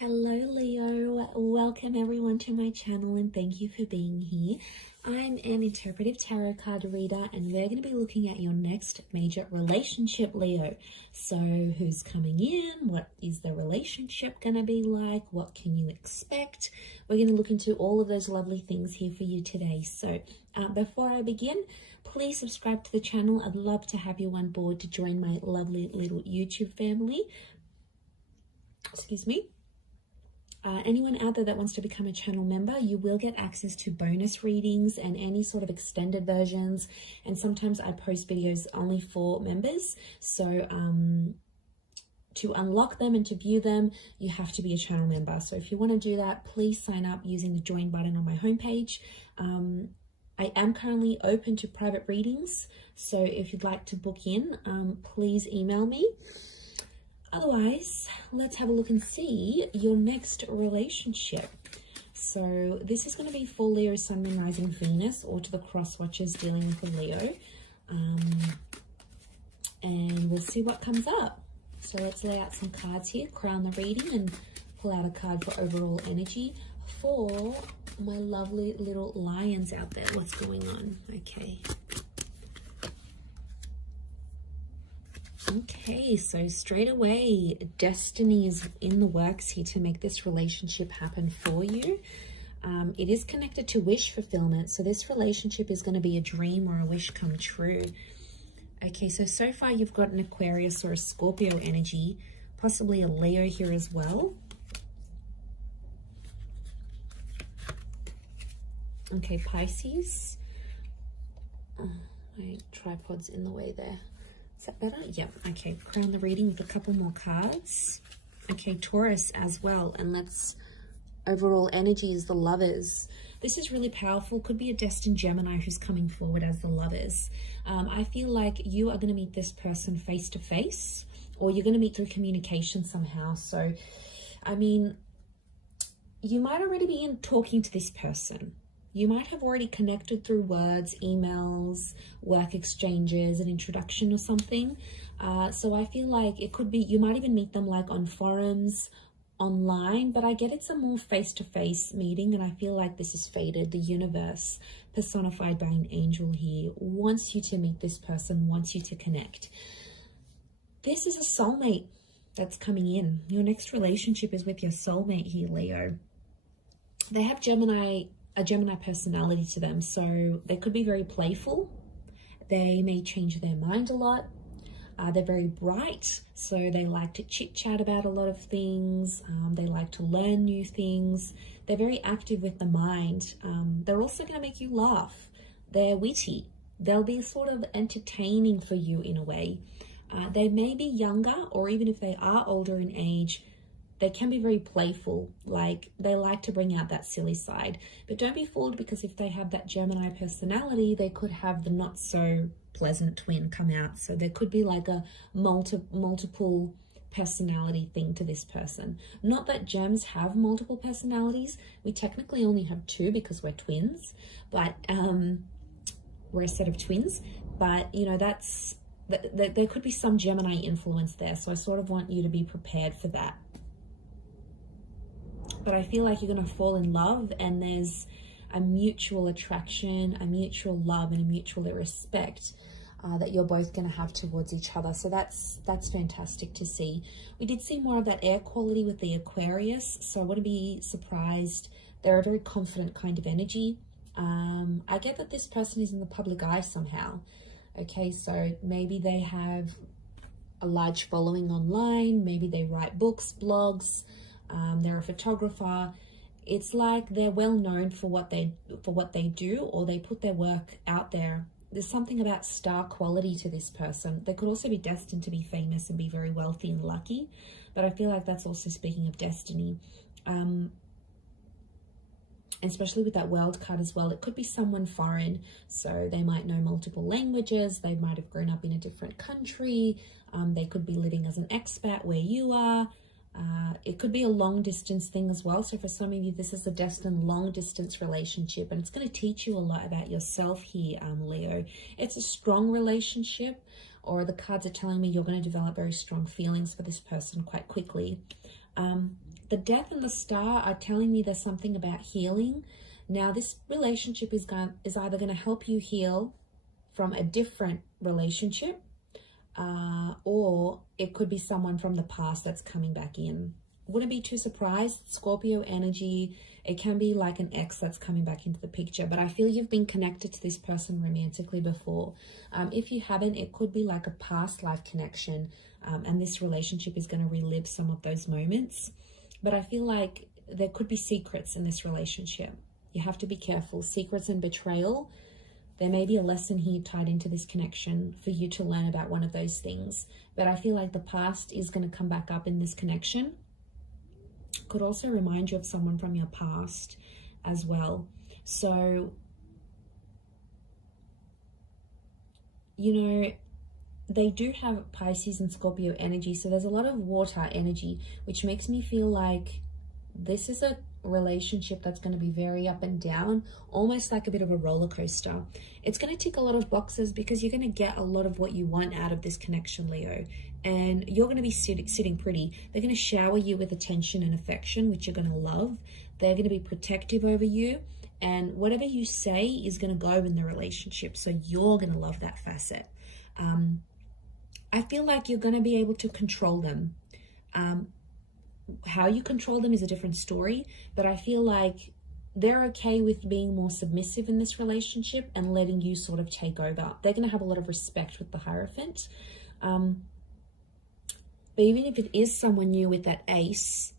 Hello Leo, welcome everyone to my channel and thank you for being here. I'm an interpretive tarot card reader and we're going to be looking at your next major relationship, Leo. So who's coming in? What is the relationship going to be like? What can you expect? We're going to look into all of those lovely things here for you today. So before I begin, please subscribe to the channel. I'd love to have you on board to join my lovely little YouTube family. Excuse me. Anyone out there that wants to become a channel member, you will get access to bonus readings and any sort of extended versions. And sometimes I post videos only for members. So to unlock them and to view them, you have to be a channel member. So if you want to do that, please sign up using the join button on my homepage. I am currently open to private readings. So if you'd like to book in, please email me. Otherwise, let's have a look and see your next relationship. So this is going to be for Leo, Sun, Moon, Rising, Venus, or to the cross watchers dealing with a Leo. And we'll see what comes up. So let's lay out some cards here, crown the reading, and pull out a card for overall energy for my lovely little lions out there. What's going on? Okay. Okay, so straight away, destiny is in the works here to make this relationship happen for you. It is connected to wish fulfillment, so this relationship is going to be a dream or a wish come true. Okay, so far you've got an Aquarius or a Scorpio energy, possibly a Leo here as well. Okay, Pisces. Oh, my tripod's in the way there. Is that better? Yep. Okay, crown the reading with a couple more cards. Okay, Taurus as well. And let's, overall energy is the Lovers. This is really powerful. Could be a destined Gemini who's coming forward as the Lovers. I feel like you are going to meet this person face to face, or you're going to meet through communication somehow. So, I mean, you might already be talking to this person. You might have already connected through words, emails, work exchanges, an introduction or something. So I feel like it could be, you might even meet them like on forums, online, but I get it's a more face-to-face meeting, and I feel like this is fated. The universe, personified by an angel here, wants you to meet this person, wants you to connect. This is a soulmate that's coming in. Your next relationship is with your soulmate here, Leo. They have a Gemini personality to them, so they could be very playful. They may change their mind a lot. They're very bright, so they like to chit chat about a lot of things. They like to learn new things. They're very active with the mind. They're also going to make you laugh. They're witty. They'll be sort of entertaining for you in a way. They may be younger, or even if they are older in age, they can be very playful, like they like to bring out that silly side. But don't be fooled, because if they have that Gemini personality, they could have the not so pleasant twin come out. So there could be like a multiple personality thing to this person. Not that Gems have multiple personalities. We technically only have two because we're twins, but we're a set of twins. But you know, there could be some Gemini influence there. So I sort of want you to be prepared for that. But I feel like you're going to fall in love, and there's a mutual attraction, a mutual love, and a mutual respect that you're both going to have towards each other. So that's fantastic to see. We did see more of that air quality with the Aquarius, so I wouldn't be surprised. They're a very confident kind of energy. I get that this person is in the public eye somehow. Okay, so maybe they have a large following online. Maybe they write books, blogs. They're a photographer. It's like they're well known for what they do, or they put their work out there. There's something about star quality to this person. They could also be destined to be famous and be very wealthy and lucky, but I feel like that's also speaking of destiny. And especially with that world card as well, it could be someone foreign. So they might know multiple languages. They might have grown up in a different country. They could be living as an expat where you are. It could be a long distance thing as well. So for some of you, this is a destined long distance relationship, and it's going to teach you a lot about yourself here, Leo. It's a strong relationship, or the cards are telling me you're going to develop very strong feelings for this person quite quickly. The Death and the Star are telling me there's something about healing. Now, this relationship is either going to help you heal from a different relationship, or it could be someone from the past that's coming back in. Wouldn't be too surprised. Scorpio energy, it can be like an ex that's coming back into the picture, but I feel you've been connected to this person romantically before. If you haven't, it could be like a past life connection, and this relationship is going to relive some of those moments. But I feel like there could be secrets in this relationship. You have to be careful. Secrets and betrayal. There may be a lesson here tied into this connection for you to learn about one of those things. But I feel like the past is going to come back up in this connection. Could also remind you of someone from your past as well. So, you know, they do have Pisces and Scorpio energy. So there's a lot of water energy, which makes me feel like this is a relationship that's going to be very up and down, almost like a bit of a roller coaster. It's going to tick a lot of boxes because you're going to get a lot of what you want out of this connection, Leo. And you're going to be sitting pretty. They're going to shower you with attention and affection, which you're going to love. They're going to be protective over you. And whatever you say is going to go in the relationship. So you're going to love that facet. I feel like you're going to be able to control them. How you control them is a different story, but I feel like they're okay with being more submissive in this relationship and letting you sort of take over. They're going to have a lot of respect with the Hierophant. But even if it is someone new with that Ace,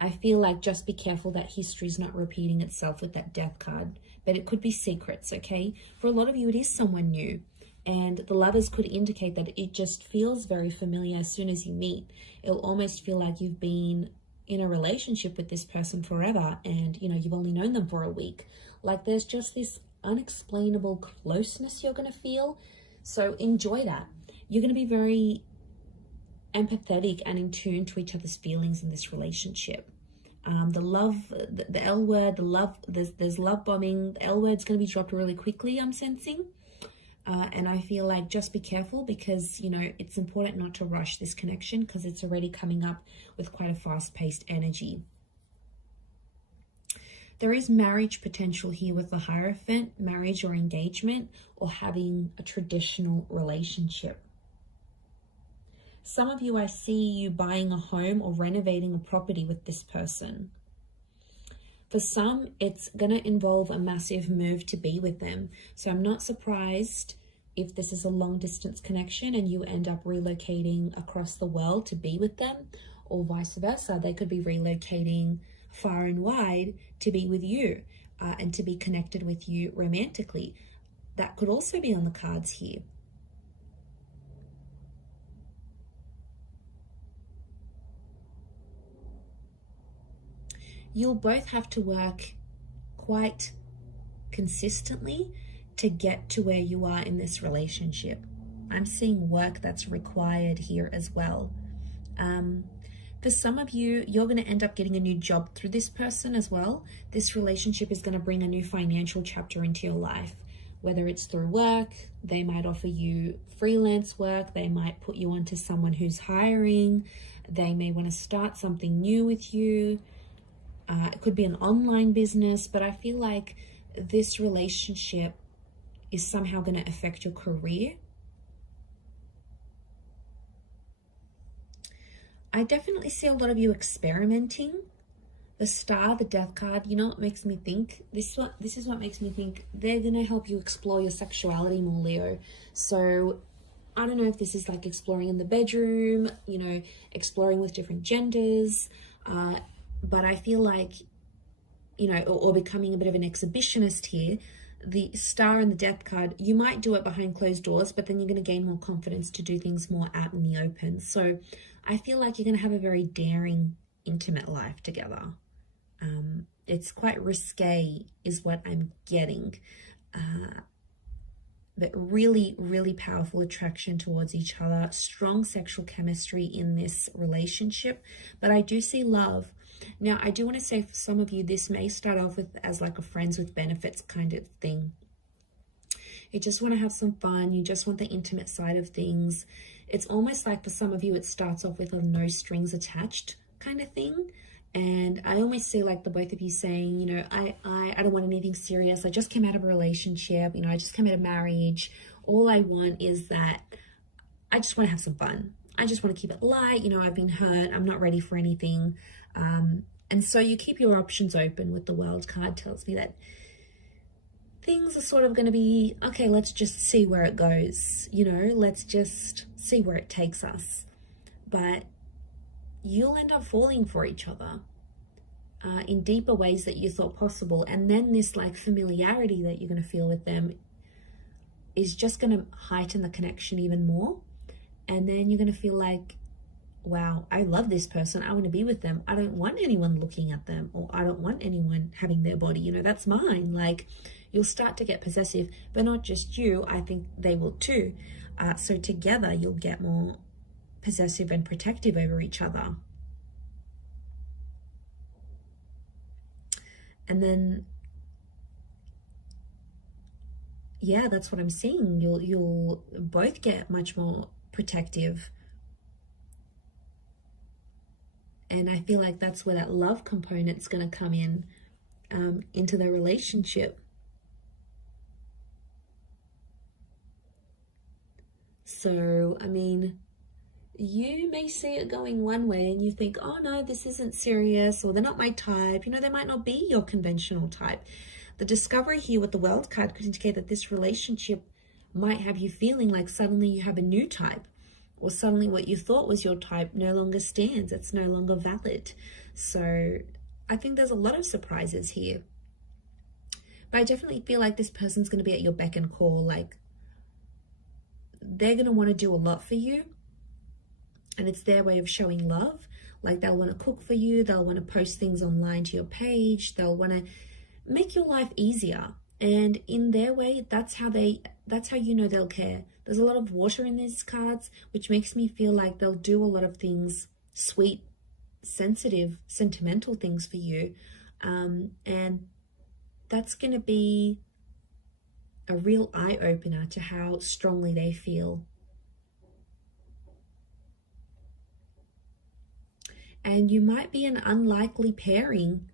I feel like just be careful that history's not repeating itself with that Death card. But it could be secrets, okay? For a lot of you, it is someone new. And the Lovers could indicate that it just feels very familiar as soon as you meet. It'll almost feel like you've been in a relationship with this person forever and, you know, you've only known them for a week. Like there's just this unexplainable closeness you're going to feel. So enjoy that. You're going to be very empathetic and in tune to each other's feelings in this relationship. The love, the L word, the love, there's love bombing. The L word's going to be dropped really quickly, I'm sensing. And I feel like just be careful because, you know, it's important not to rush this connection because it's already coming up with quite a fast-paced energy. There is marriage potential here with the Hierophant, marriage or engagement, or having a traditional relationship. Some of you, I see you buying a home or renovating a property with this person. For some, it's going to involve a massive move to be with them. So I'm not surprised if this is a long distance connection and you end up relocating across the world to be with them, or vice versa. They could be relocating far and wide to be with you and to be connected with you romantically. That could also be on the cards here. You'll both have to work quite consistently to get to where you are in this relationship. I'm seeing work that's required here as well. For some of you, you're going to end up getting a new job through this person as well. This relationship is going to bring a new financial chapter into your life. Whether it's through work, they might offer you freelance work, they might put you onto someone who's hiring, they may want to start something new with you. It could be an online business, but I feel like this relationship is somehow going to affect your career. I definitely see a lot of you experimenting. The Star, the Death card, you know what makes me think? This is what makes me think they're going to help you explore your sexuality more, Leo. So I don't know if this is like exploring in the bedroom, you know, exploring with different genders, but I feel like, you know, or becoming a bit of an exhibitionist here. The Star and the Death card, you might do it behind closed doors, but then you're going to gain more confidence to do things more out in the open. So I feel like you're going to have a very daring, intimate life together. It's quite risque is what I'm getting. But really, really powerful attraction towards each other. Strong sexual chemistry in this relationship. But I do see love. Now, I do want to say for some of you, this may start off with as like a friends with benefits kind of thing. You just want to have some fun. You just want the intimate side of things. It's almost like for some of you, it starts off with a no strings attached kind of thing. And I almost see like the both of you saying, you know, I don't want anything serious. I just came out of a relationship, you know, I just came out of marriage. All I want is that I just want to have some fun. I just want to keep it light. You know, I've been hurt. I'm not ready for anything. And so you keep your options open. With the World card tells me that things are sort of going to be, okay, let's just see where it goes. You know, let's just see where it takes us. But you'll end up falling for each other in deeper ways that you thought possible. And then this like familiarity that you're going to feel with them is just going to heighten the connection even more. And then you're going to feel like, wow, I love this person. I want to be with them. I don't want anyone looking at them, or I don't want anyone having their body. You know, that's mine. Like, you'll start to get possessive, but not just you. I think they will too. So together you'll get more possessive and protective over each other. And then, yeah, that's what I'm seeing. You'll both get much more protective. And I feel like that's where that love component's going to come in, into the relationship. So, I mean, you may see it going one way and you think, oh no, this isn't serious, or they're not my type. You know, they might not be your conventional type. The discovery here with the World card could indicate that this relationship might have you feeling like suddenly you have a new type, or suddenly what you thought was your type no longer stands. It's no longer valid. So I think there's a lot of surprises here. But I definitely feel like this person's going to be at your beck and call. Like, they're going to want to do a lot for you. And it's their way of showing love. Like, they'll want to cook for you. They'll want to post things online to your page. They'll want to make your life easier. And in their way, that's how you know they'll care. There's a lot of water in these cards, which makes me feel like they'll do a lot of things, sweet, sensitive, sentimental things for you. And that's going to be a real eye-opener to how strongly they feel. And you might be an unlikely pairing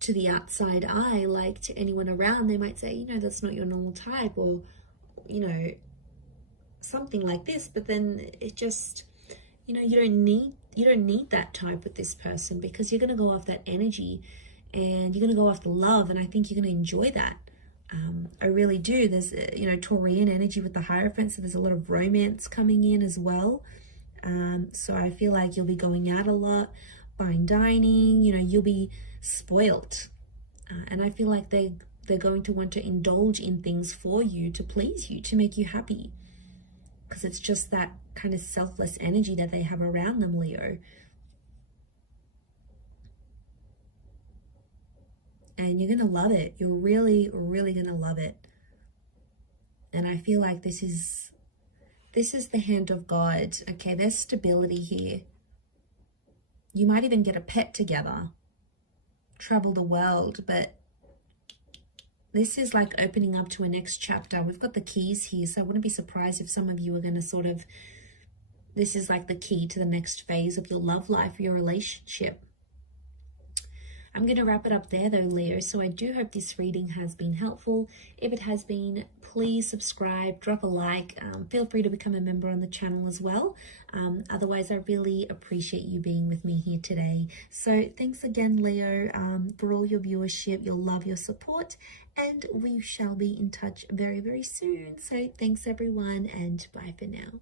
to the outside eye, like to anyone around. They might say, you know, that's not your normal type, or, you know, something like this. But then it just, you know, you don't need that type with this person, because you're going to go off that energy and you're going to go off the love. And I think you're going to enjoy that. I really do. There's, you know, Taurian energy with the Hierophant, so there's a lot of romance coming in as well. So I feel like you'll be going out a lot, fine dining, you know, you'll be spoilt. And I feel like they're going to want to indulge in things for you, to please you, to make you happy. Because it's just that kind of selfless energy that they have around them, Leo. And you're going to love it. You're really, really going to love it. And I feel like this is the hand of God. Okay, there's stability here. You might even get a pet together, travel the world, but this is like opening up to a next chapter. We've got the keys here, so I wouldn't be surprised if some of you are going to sort of, this is like the key to the next phase of your love life, your relationship. I'm going to wrap it up there though, Leo. So I do hope this reading has been helpful. If it has been, please subscribe, drop a like. Feel free to become a member on the channel as well. Otherwise, I really appreciate you being with me here today. So thanks again, Leo, for all your viewership, your love, your support. And we shall be in touch very, very soon. So thanks everyone, and bye for now.